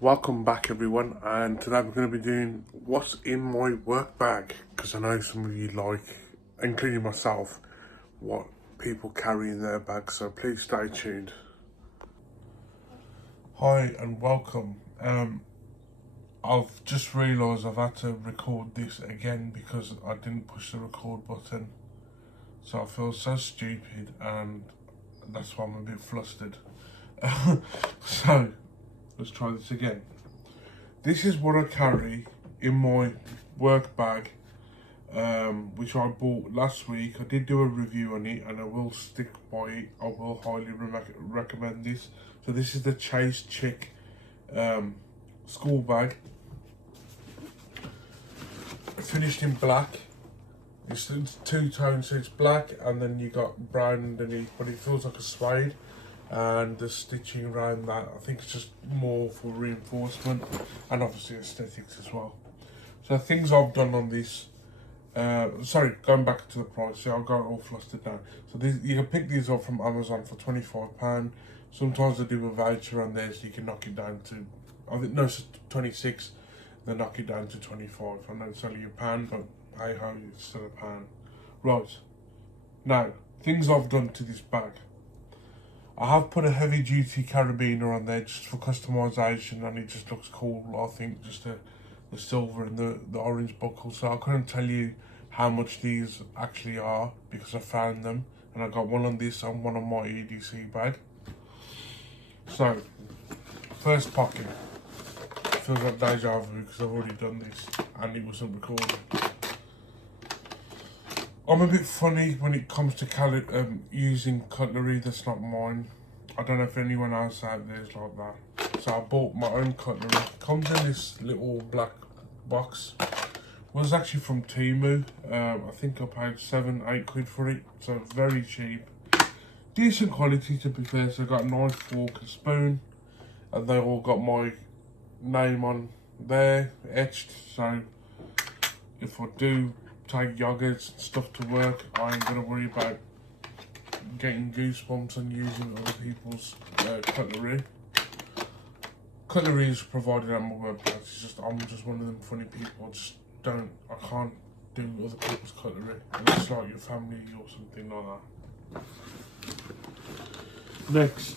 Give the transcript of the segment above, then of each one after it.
Welcome back everyone, and today we're going to be doing what's in my work bag, because I know some of you like, including myself, what people carry in their bags, so please stay tuned. Hi and welcome. I've just realised I've had to record this again because I didn't push the record button, so I feel so stupid and that's why I'm a bit flustered. So let's try this again. This is what I carry in my work bag, which I bought last week. I did do a review on it and I will stick by it. I will highly recommend this. So this is the Chase Chick school bag. Finished in black. It's two-tone, so it's black and then you got brown underneath, but it feels like a suede. And the stitching around that, I think it's just more for reinforcement and obviously aesthetics as well. So things I've done on this, sorry, going back to the price, I got all flustered now. So you can pick these up from Amazon for £25. Sometimes they do a voucher on there so you can knock it down to, I think, no, it's 26, they knock it down to 25. I know it's only £1, but hey ho, it's still £1. Right, now, things I've done to this bag. I have put a heavy duty carabiner on there just for customization and it just looks cool, I think, just the silver and the orange buckle. So I couldn't tell you how much these actually are because I found them, and I got one on this and one on my EDC bag. So, first pocket. Feels like deja vu because I've already done this and it wasn't recorded. I'm a bit funny when it comes to using cutlery that's not mine. I don't know if anyone else out there is like that. So I bought my own cutlery. It comes in this little black box. It was actually from Temu. I think I paid £7-8 for it. So very cheap. Decent quality to be fair. So I got a knife, fork, and spoon. And they all got my name on there, etched. So if I do take yogurts and stuff to work, I ain't gonna worry about getting goosebumps and using other people's cutlery. Cutlery is provided at my workplace. It's just I'm just one of them funny people. I can't do other people's cutlery unless like your family or something like that. Next,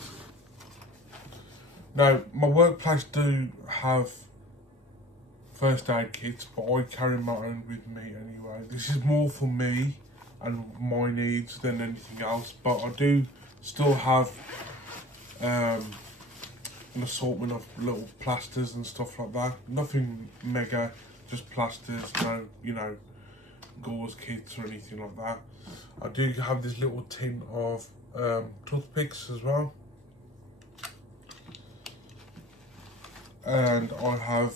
now my workplace do have first aid kits, but I carry my own with me anyway. This is more for me and my needs than anything else, but I do still have an assortment of little plasters and stuff like that. Nothing mega, just plasters, no, gauze kits or anything like that. I do have this little tin of toothpicks as well. And I have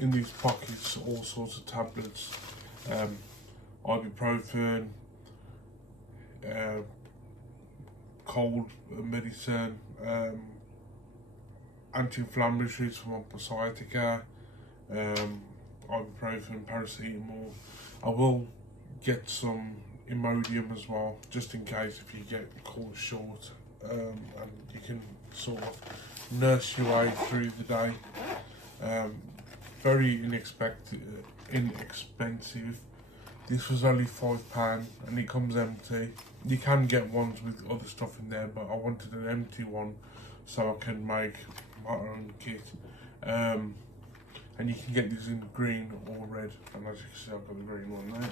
in these pockets all sorts of tablets, ibuprofen, cold medicine, anti-inflammatories for my sciatica, ibuprofen, paracetamol. I will get some Imodium as well, just in case if you get caught short, and you can sort of nurse your way through the day. Very inexpensive. This was only £5 and it comes empty. You can get ones with other stuff in there, but I wanted an empty one so I can make my own kit. And you can get these in green or red, and as you can see I've got the green one there.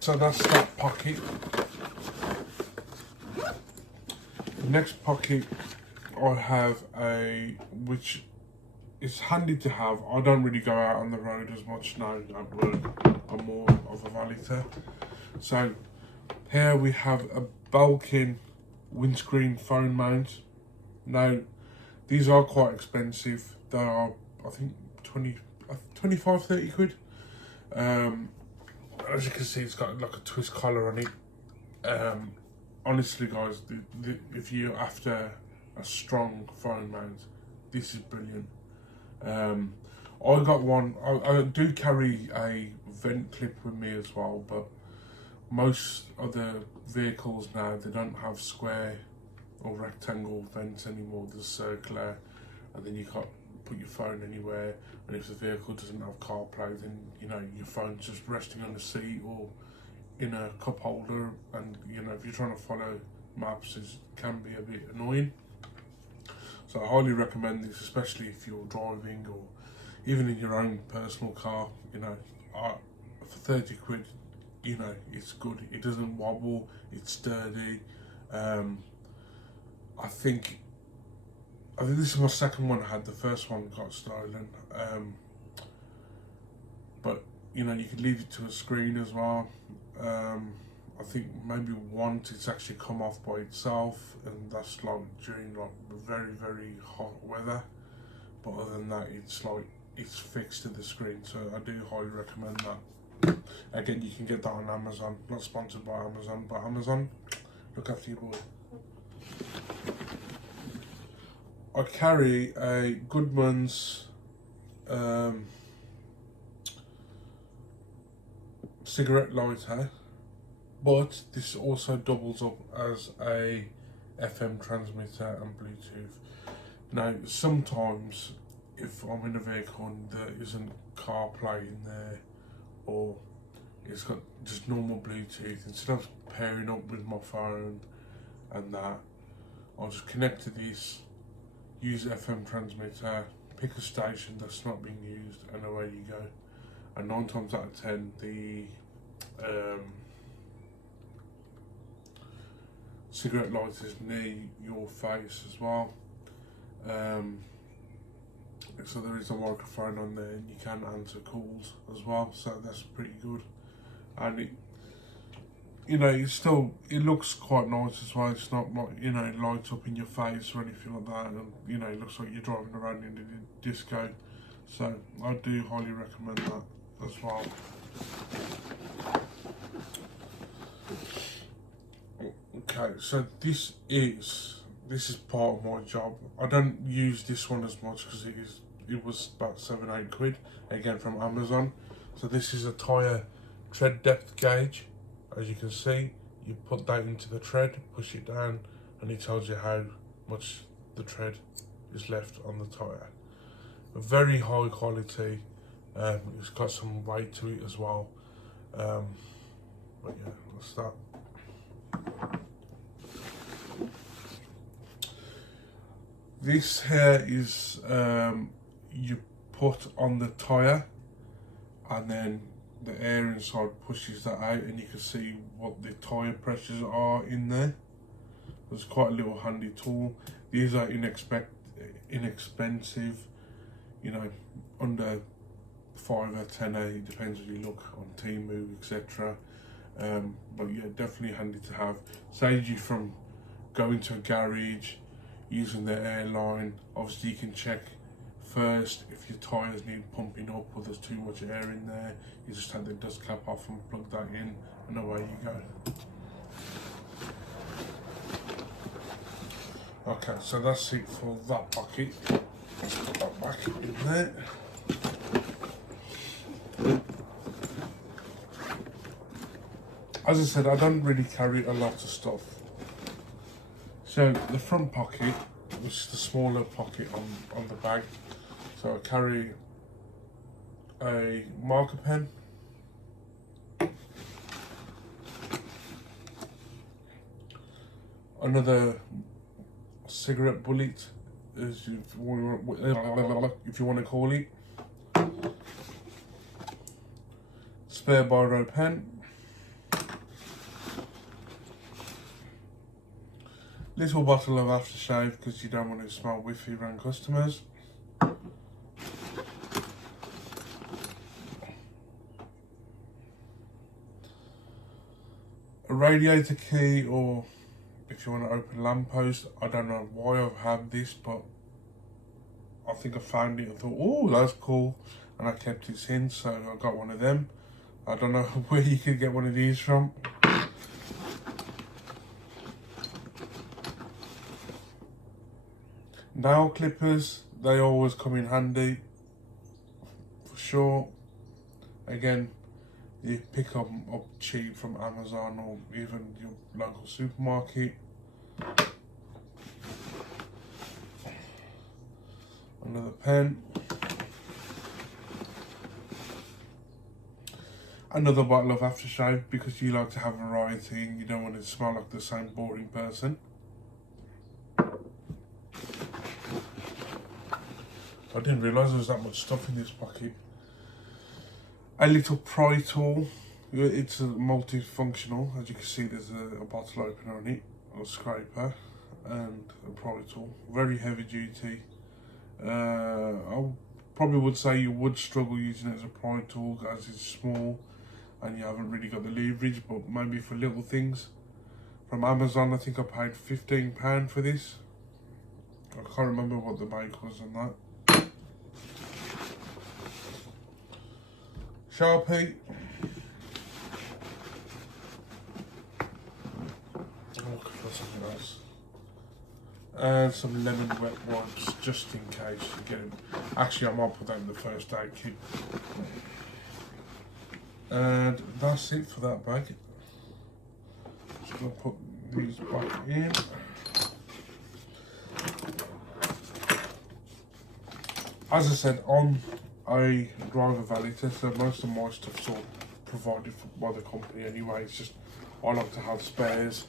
So that's that pocket. The next pocket I have which is handy to have. I don't really go out on the road as much now at work. I'm more of a valeter. So here we have a Belkin windscreen phone mount. Now these are quite expensive. They are, I think, 25-30 quid. As you can see, it's got like a twist collar on it. Honestly guys, if you're after a strong phone mount, this is brilliant. I got one. I do carry a vent clip with me as well, but most of the vehicles now, they don't have square or rectangle vents anymore. There's circular, and then you can't put your phone anywhere. And if the vehicle doesn't have CarPlay, then you know your phone's just resting on the seat or in a cup holder. And you know if you're trying to follow maps, it can be a bit annoying. So I highly recommend this, especially if you're driving or even in your own personal car. You know, for 30 quid, you know, it's good. It doesn't wobble, it's sturdy. I think this is my second one I had. The first one got stolen. But you know, you could leave it to a screen as well. I think maybe once it's actually come off by itself, and that's like during like very, very hot weather. But other than that, it's fixed to the screen, so I do highly recommend that. Again, you can get that on Amazon. Not sponsored by Amazon, but Amazon, look after your boy. I carry a Goodman's cigarette lighter, but this also doubles up as a FM transmitter and Bluetooth. Now, sometimes if I'm in a vehicle and there isn't CarPlay in there, or it's got just normal Bluetooth, instead of pairing up with my phone and that, I'll just connect to this, use FM transmitter, pick a station that's not being used, and away you go. And 9 times out of 10, the cigarette lighter is near your face as well. So there is a microphone on there, and you can answer calls as well, so that's pretty good. And it, you know, it looks quite nice as well. It's not like, you know, lights up in your face or anything like that, and you know, it looks like you're driving around in a disco. So I do highly recommend that as well. Okay, so this is part of my job. I don't use this one as much because it was about 7-8 quid, again from Amazon. So this is a tyre tread depth gauge. As you can see, you put that into the tread, push it down, and it tells you how much the tread is left on the tyre. A very high quality. It's got some weight to it as well. But yeah, that's that. This here is you put on the tyre, and then the air inside pushes that out, and you can see what the tyre pressures are in there. It's quite a little handy tool. These are inexpensive, you know, under £5 or £10. It depends when you look on Temu, etc. But yeah, definitely handy to have. Saves you from going to a garage, using the airline. Obviously you can check first if your tyres need pumping up or there's too much air in there. You just take the dust cap off and plug that in, and away you go. Okay, so that's it for that bucket. Let's put that back in there. As I said, I don't really carry a lot of stuff. So the front pocket, which is the smaller pocket on the bag. So I carry a marker pen, another cigarette bullet, if you want to call it, spare biro pen, little bottle of aftershave because you don't want to smell whiffy around customers. A radiator key, or if you want to open a lamppost. I don't know why I've had this, but I think I found it and thought, oh, that's cool, and I kept it in, so I got one of them. I don't know where you could get one of these from. Nail clippers, they always come in handy, for sure. Again, you pick them up cheap from Amazon or even your local supermarket. Another pen. Another bottle of aftershave, because you like to have variety and you don't want to smell like the same boring person. I didn't realise there was that much stuff in this pocket. A little pry tool. It's a multifunctional. As you can see, there's a bottle opener on it, or scraper, and a pry tool. Very heavy duty. I probably would say you would struggle using it as a pry tool, as it's small and you haven't really got the leverage, but maybe for little things. From Amazon, I think I paid £15 for this. I can't remember what the make was on that. Sharpie. I'm looking for something else. And some lemon wet wipes, just in case you get them. Actually, I might put that in the first aid kit. And that's it for that bag. Just gonna put these back in. As I said, I'm a driver validator, so most of my stuff's all provided by the company anyway. It's just I like to have spares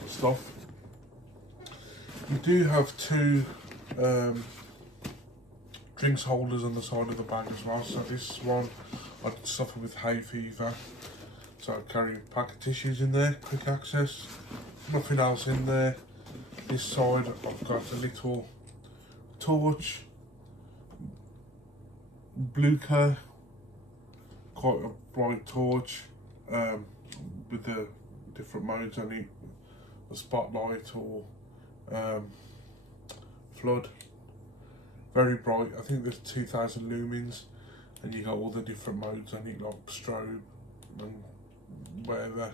and stuff. You do have two drinks holders on the side of the bag as well. So this one, I suffer with hay fever, so I carry a pack of tissues in there, quick access. Nothing else in there. This side, I've got a little torch, Blucher, quite a bright torch, with the different modes on it, a spotlight or flood. Very bright. I think there's 2000 lumens, and you got all the different modes on it, like strobe and whatever.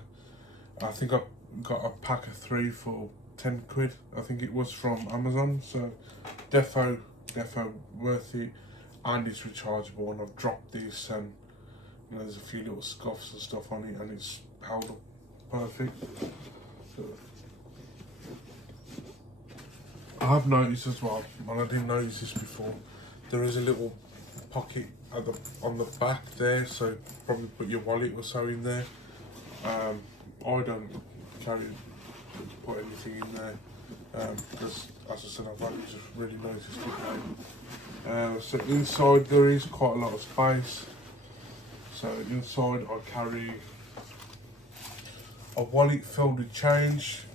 I think I got a pack of 3 for 10 quid. I think it was from Amazon, so defo worth it, and it's rechargeable. And I've dropped this, and you know, there's a few little scuffs and stuff on it, and it's held up perfect. So, I have noticed as well, and I didn't notice this before, there is a little pocket at on the back there, so probably put your wallet or so in there. I don't put anything in there, because as I said, I've only just really noticed it now. So inside there is quite a lot of space. So inside I carry a wallet filled with change.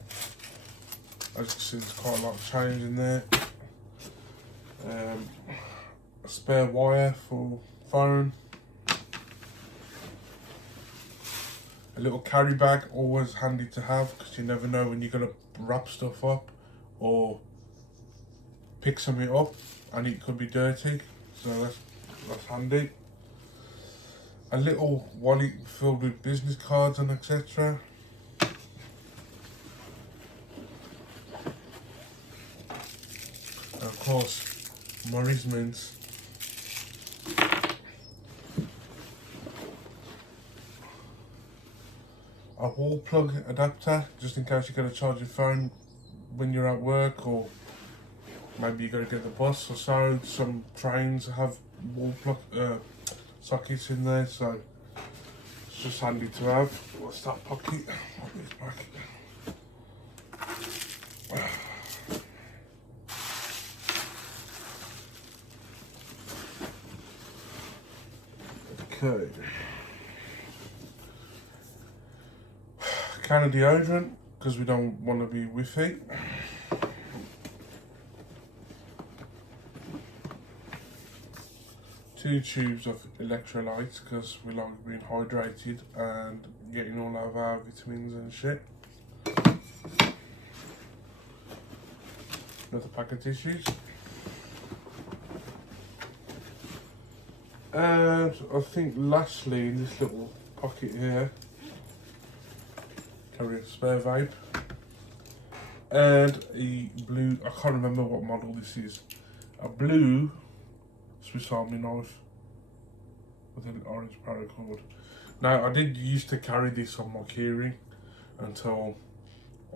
As you can see, there's quite a lot of change in there. A spare wire for phone. A little carry bag, always handy to have, because you never know when you're going to wrap stuff up or pick something up and it could be dirty, so that's handy. A little wallet filled with business cards and etc. Of course, Maurice mints. A wall plug adapter, just in case you're going to charge your phone when you're at work, or maybe you're going to get the bus or so. Some trains have wall plug sockets in there, so it's just handy to have. What's that pocket? Put this back. Okay. Can of deodorant, because we don't want to be whiffy. 2 tubes of electrolytes, because we like being hydrated and getting all of our vitamins and shit. Another pack of tissues. And I think lastly, in this little pocket here, carry a spare vape and a blue, I can't remember what model this is, a blue Swiss Army knife with an orange paracord. Now, I did used to carry this on my keyring until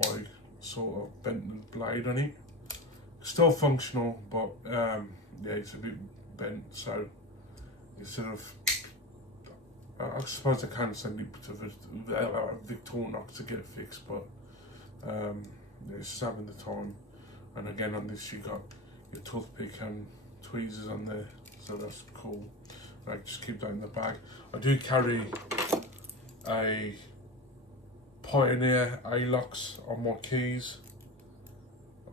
I sort of bent the blade on it. Still functional, but yeah, it's a bit bent, so instead of, I suppose I can send it to Victorinox to get it fixed, but it's just having the time. And again, on this you got your toothpick and tweezers on there, so that's cool. Like, just keep that in the bag. I do carry a Pioneer A-locks on my keys.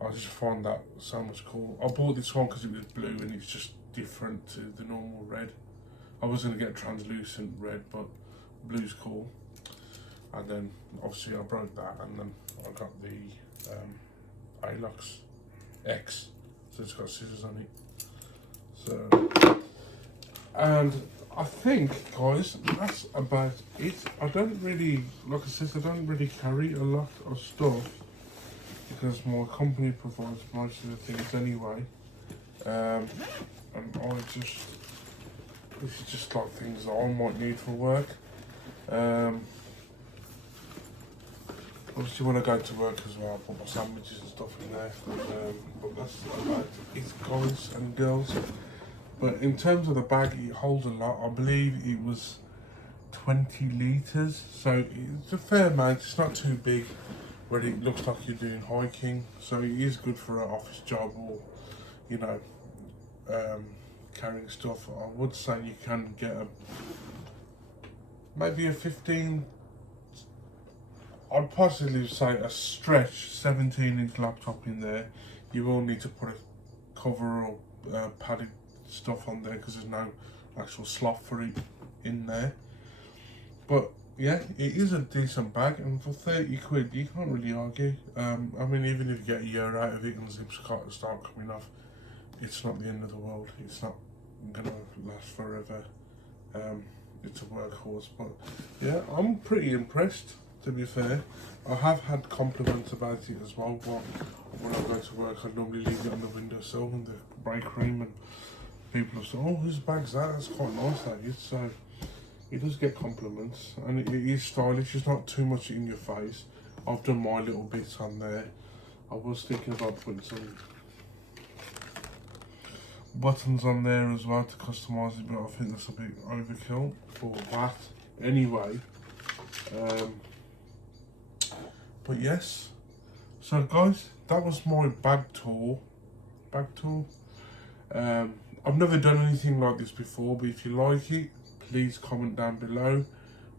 I just find that so much cool. I bought this one because it was blue and it's just different to the normal red. I was going to get translucent red, but blue's cool. And then obviously I broke that, and then I got the A-locks X, so it's got scissors on it. So, and I think, guys, that's about it. I don't really, like I said, I don't really carry a lot of stuff because my company provides most of the things anyway. And I just, this is just like things that I might need for work. Obviously when I go to work as well, I put my sandwiches and stuff in there. But that's about it, guys and girls. But in terms of the bag, it holds a lot. I believe it was 20 litres, so it's a fair amount. It's not too big where it looks like you're doing hiking, so it is good for an office job or, you know, carrying stuff. I would say you can get maybe a 15, I'd possibly say a stretch 17-inch laptop in there. You will need to put a cover or padded stuff on there because there's no actual slot for it in there. But yeah, it is a decent bag, and for 30 quid you can't really argue. I mean, even if you get a year out of it and zips start coming off, it's not the end of the world. It's not gonna last forever. It's a workhorse. But yeah, I'm pretty impressed, to be fair. I have had compliments about it as well, but when I go to work I normally leave it on the windowsill in the break room, and people have said, oh, whose bag's that? That's quite nice, that is. So it does get compliments, and it is stylish. It's not too much in your face. I've done my little bits on there. I was thinking about putting some buttons on there as well to customise it, but I think that's a bit overkill for that anyway. But yes, so guys, that was my bag tour. I've never done anything like this before, but if you like it, please comment down below,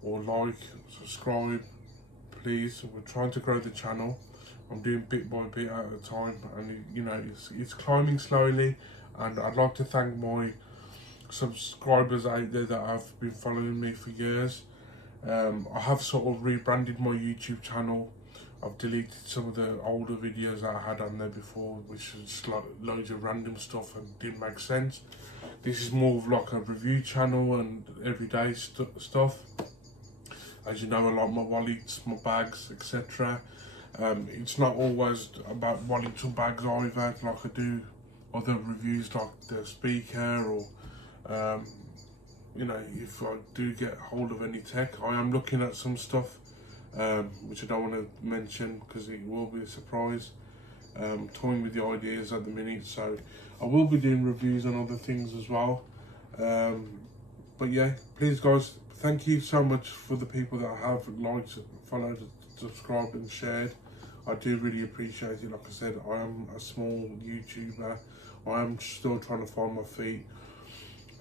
or like, subscribe, please. We're trying to grow the channel. I'm doing bit by bit at a time, and you know, it's climbing slowly. And I'd like to thank my subscribers out there that have been following me for years. I have sort of rebranded my YouTube channel. I've deleted some of the older videos that I had on there before, which was just like loads of random stuff and didn't make sense. This is more of like a review channel and everyday stuff. As you know, I like my wallets, my bags, etc. It's not always about wallets or bags either, like I do other reviews like the speaker, or you know, if I do get hold of any tech. I am looking at some stuff which I don't want to mention because it will be a surprise. Toying with the ideas at the minute, so I will be doing reviews on other things as well. But yeah, please guys, thank you so much for the people that have liked, followed, subscribed and shared. I do really appreciate it. Like I said, I am a small YouTuber. I am still trying to find my feet.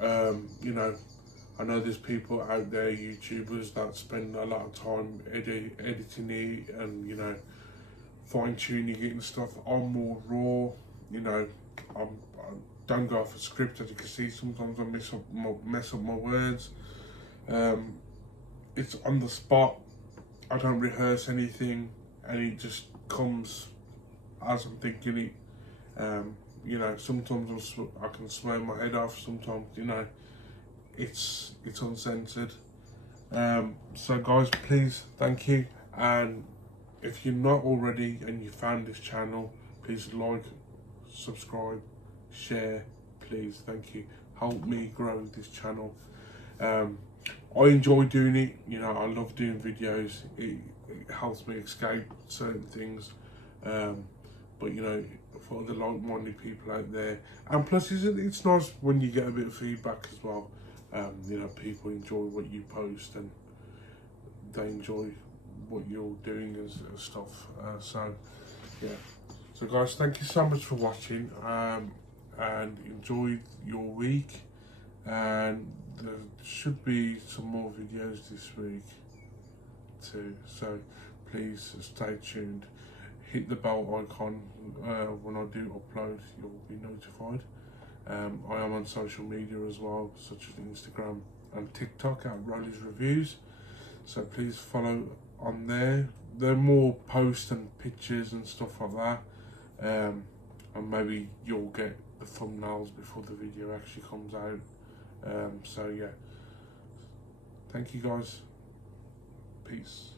You know, I know there's people out there, YouTubers, that spend a lot of time editing it and, you know, fine-tuning it and stuff. I'm more raw, you know. I don't go off a script, as you can see. Sometimes I mess up my words. It's on the spot. I don't rehearse anything, and it just comes as I'm thinking it. You know, sometimes I can swear my head off. Sometimes, you know, it's uncensored. So guys, please, thank you. And if you're not already and you found this channel, please like, subscribe, share, please. Thank you. Help me grow this channel. I enjoy doing it. You know, I love doing videos. It helps me escape certain things. But you know, for the like-minded people out there. And plus, it's nice when you get a bit of feedback as well. You know, people enjoy what you post and they enjoy what you're doing and stuff. So, yeah. So, guys, thank you so much for watching. And enjoy your week. And there should be some more videos this week too. So, please stay tuned. Hit the bell icon when I do upload, you'll be notified. I am on social media as well, such as Instagram and TikTok at Rollies Reviews. So please follow on there. There are more posts and pictures and stuff like that. And maybe you'll get the thumbnails before the video actually comes out. So yeah. Thank you guys. Peace.